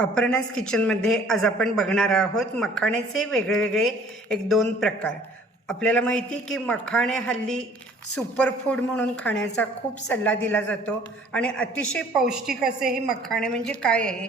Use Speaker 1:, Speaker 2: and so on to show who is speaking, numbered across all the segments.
Speaker 1: अपर्णास किचनमध्ये आज आपण बघणार आहोत मखाण्याचे वेगळेवेगळे एक दोन प्रकार. आपल्याला माहिती की मखाणे हल्ली सुपरफूड म्हणून खाण्याचा खूप सल्ला दिला जातो आणि अतिशय पौष्टिक असे हे मखाणे म्हणजे काय आहे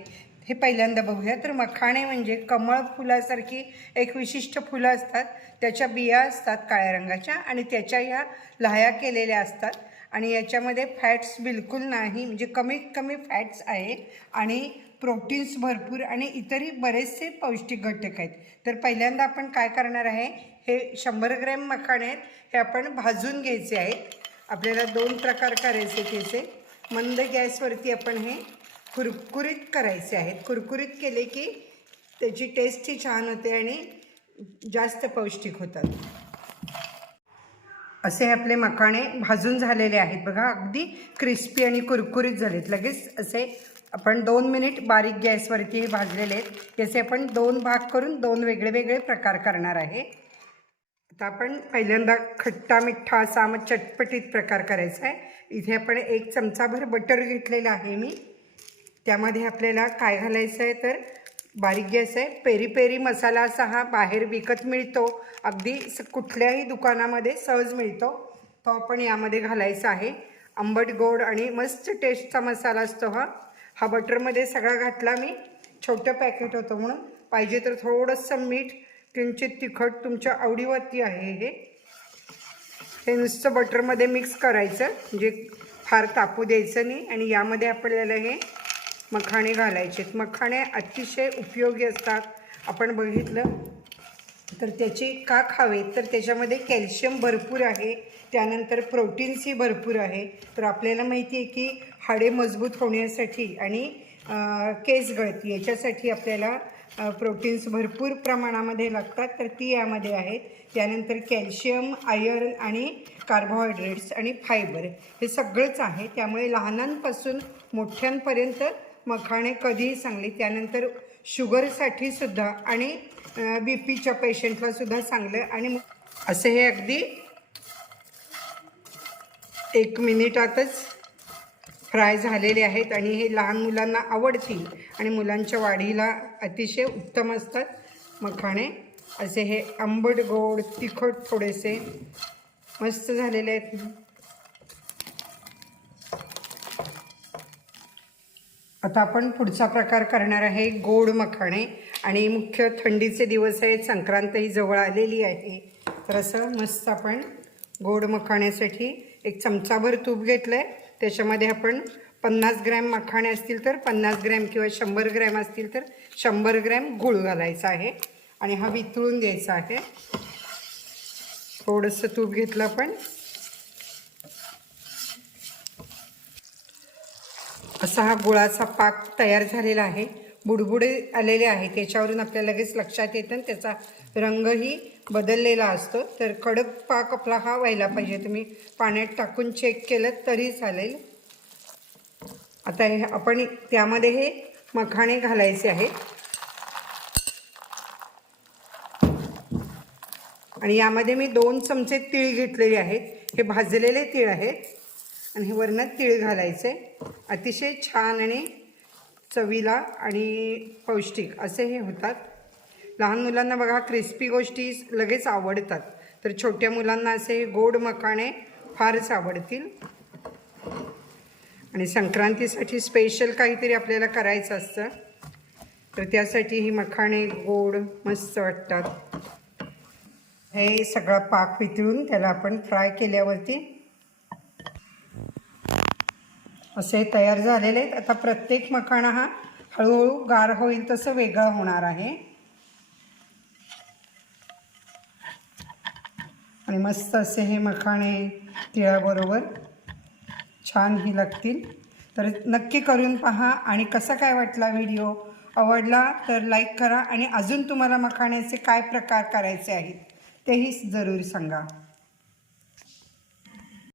Speaker 1: हे पहिल्यांदा बघूया. तर मखाणे म्हणजे कमळ फुलासारखी एक विशिष्ट फुलं असतात त्याच्या बिया असतात काळ्या रंगाच्या आणि त्याच्या ह्या लाह्या केलेल्या असतात. आणि याच्यामध्ये फॅट्स बिलकुल नाही म्हणजे कमीत कमी फॅट्स आहे आणि प्रोटीन्स भरपूर आणि इतरही बरेचसे पौष्टिक घटक आहेत. तर पहिल्यांदा आपण काय करणार आहे हे शंभर ग्रॅम मखाणे आहेत हे आपण भाजून घ्यायचे आहेत. आपल्याला दोन प्रकार करायचे त्याचे. मंद गॅसवरती आपण हे कुरकुरीत करायचे आहेत. कुरकुरीत केले की त्याची टेस्टही छान होते आणि जास्त पौष्टिक होतात. असे आपले मखाणे भाजून झालेले आहेत. बघा अगदी क्रिस्पी आणि कुरकुरीत झालेत. लगेच असे आपण दोन मिनिट बारीक गॅसवरती हे भाजलेले आहेत. याचे आपण दोन भाग करून दोन वेगळे वेगळे प्रकार करणार आहे. आता आपण पहिल्यांदा खट्टा मिठ्ठा असा मग चटपटीत प्रकार करायचा आहे. इथे आपण एक चमचाभर बटर घेतलेलं आहे मी. त्यामध्ये आपल्याला काय घालायचं आहे तर बारीक गॅस आहे. पेरी पेरी मसाला असा हा बाहेर विकत मिळतो. अगदी स कुठल्याही दुकानामध्ये सहज मिळतो. तो आपण यामध्ये घालायचा आहे. आंबट गोड आणि मस्त टेस्टचा मसाला असतो हा. हा बटरमध्ये सगळा घातला मी. छोटं पॅकेट होतं म्हणून. पाहिजे तर थोडंसं मीठ किंचित तिखट तुमच्या आवडीवरती आहे हे. हे नुसतं बटरमध्ये मिक्स करायचं. म्हणजे फार तापू द्यायचं नाही. आणि यामध्ये आपल्याला हे मखाणे घालायचे. मखाणे अतिशय उपयोगी असतात. आपण बघितलं तर त्याचे का खावे? तर त्याच्यामध्ये कॅल्शियम भरपूर आहे. त्यानंतर प्रोटीन्सही भरपूर आहे. तर आपल्याला माहिती आहे की हाडे मजबूत होण्यासाठी आणि केस गळती याच्यासाठी आपल्याला प्रोटीन्स भरपूर प्रमाणामध्ये लागतात. तर ती यामध्ये आहेत. त्यानंतर कॅल्शियम आयर्न आणि कार्बोहायड्रेट्स आणि फायबर हे सगळंच आहे. त्यामुळे लहानांपासून मोठ्यांपर्यंत मखाणे कधीही सांगली. त्यानंतर शुगरसाठी सुद्धा आणि बी पीच्या पेशंटला सुद्धा चांगलं आणि असं असे हे अगदी एक मिनिटातच फ्राय झालेले आहेत आणि हे लहान मुलांना आवडतील आणि मुलांच्या वाढीला अतिशय उत्तम असतात मखाणे. असे हे आंबट गोड तिखट थोडेसे मस्त झालेले आहेत. आता आपण पुढचा प्रकार करणार आहे गोड मखाणे. आणि मुख्य थंडीचे दिवस आहेत संक्रांत ही जवळ आलेली आहे. तर असं मस्त आपण गोड मखाण्यासाठी एक चमचाभर तूप घेतलं आहे त्याच्यामध्ये आपण पन्नास ग्रॅम मखाणे असतील तर पन्नास ग्रॅम किंवा शंभर ग्रॅम असतील तर शंभर ग्रॅम गुळ घालायचा आहे. आणि हा वितळून घ्यायचा आहे. थोडंसं तूप घेतलं आपण. असा हा गुळाचा पाक तयार झालेला आहे. बुडबुडे आलेले आहे. त्याच्यावरून आपल्याला लगेच लक्षात येतं आणि त्याचा रंगही बदललेला असतो. तर कडक पाक आपला हा व्हायला पाहिजे. तुम्ही पाण्यात टाकून चेक केलं तरी चालेल. आता हे आपण त्यामध्ये हे मखाणे घालायचे आहेत. आणि यामध्ये मी दोन चमचे तीळ घेतलेले आहेत. हे भाजलेले तीळ आहेत. आणि हे वरनं तीळ घालायचे. अतिशय छान आणि चवीला आणि पौष्टिक असे हे होतात. लहान मुलांना बघा क्रिस्पी गोष्टी लगेच आवडतात. तर छोट्या मुलांना असे गोड मखाणे फारच आवडतील. आणि संक्रांतीसाठी स्पेशल काहीतरी आपल्याला करायचं असतं. तर त्यासाठी ही मखाणे गोड मस्त वाटतात. हे सगळा पाक वितळून त्याला आपण फ्राय केल्यावरती असे तयार झालेले आहेत. आता प्रत्येक मखाणा हा हळूहळू गार होईल तसं वेगळं होणार आहे. आणि मस्त असे हे मखाणे तिळाबरोबर छान ही लागतील. तर नक्की करून पहा. आणि कसा काय वाटला व्हिडिओ? आवडला तर लाईक करा. आणि अजून तुम्हाला मखाण्याचे काय प्रकार करायचे आहेत तेही जरूर सांगा.